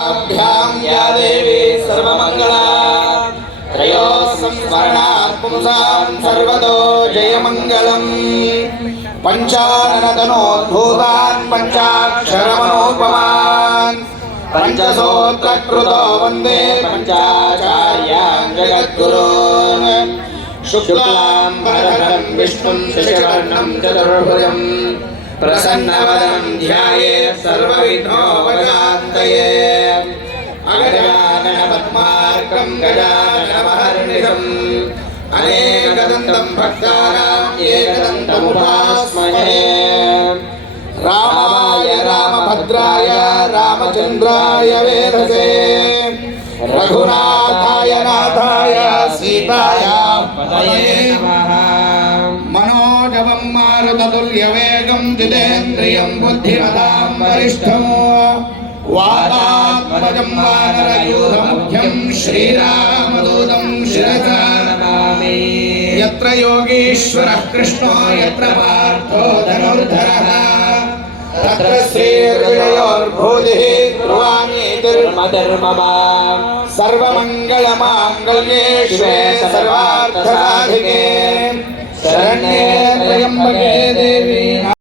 అభ్యాం yeah దేవి సర్వమంగళ trio సంస్మరణాత్ పుంసాం సర్వతో జయమంగళం పంచాననదనోద్భూతాన్ పంచాక్షరమనోపమాన్ పంచసోత్రకృతో వందే పంచాచార్యాం జగద్గురూన్ శుక్లాం వరదం విష్ణుం శశివర్ణం చతుర్భుజం ప్రసన్నవదనం ధ్యాయే సర్వవిఘ్నోపగా अगजाननपद्मार्कं गजाननमहर्निशम् अनेकदन्तं भक्तानाम् एकदन्तमुपास्महे रामाय रामभद्राय रामचन्द्राय वेदसे रघुनाथाय नाथाय सीताय पदये नमः मनोजवं मारुततुल्यवेगं जितेन्द्रियं बुद्धिमतां वरिष्ठं वातात्मजं वानरयूथमुख्यं श्रीरामदूतं शिरसा नमामि यत्र योगीश्वरः कृष्णो यत्र पार्थो धनुर्धरः तत्र श्रीर्विजयोर्भूतिः ध्रुवामीतिर्मधर्ममा सर्वमङ्गलमाङ्गल्ये शिवे सर्वार्थसाधिके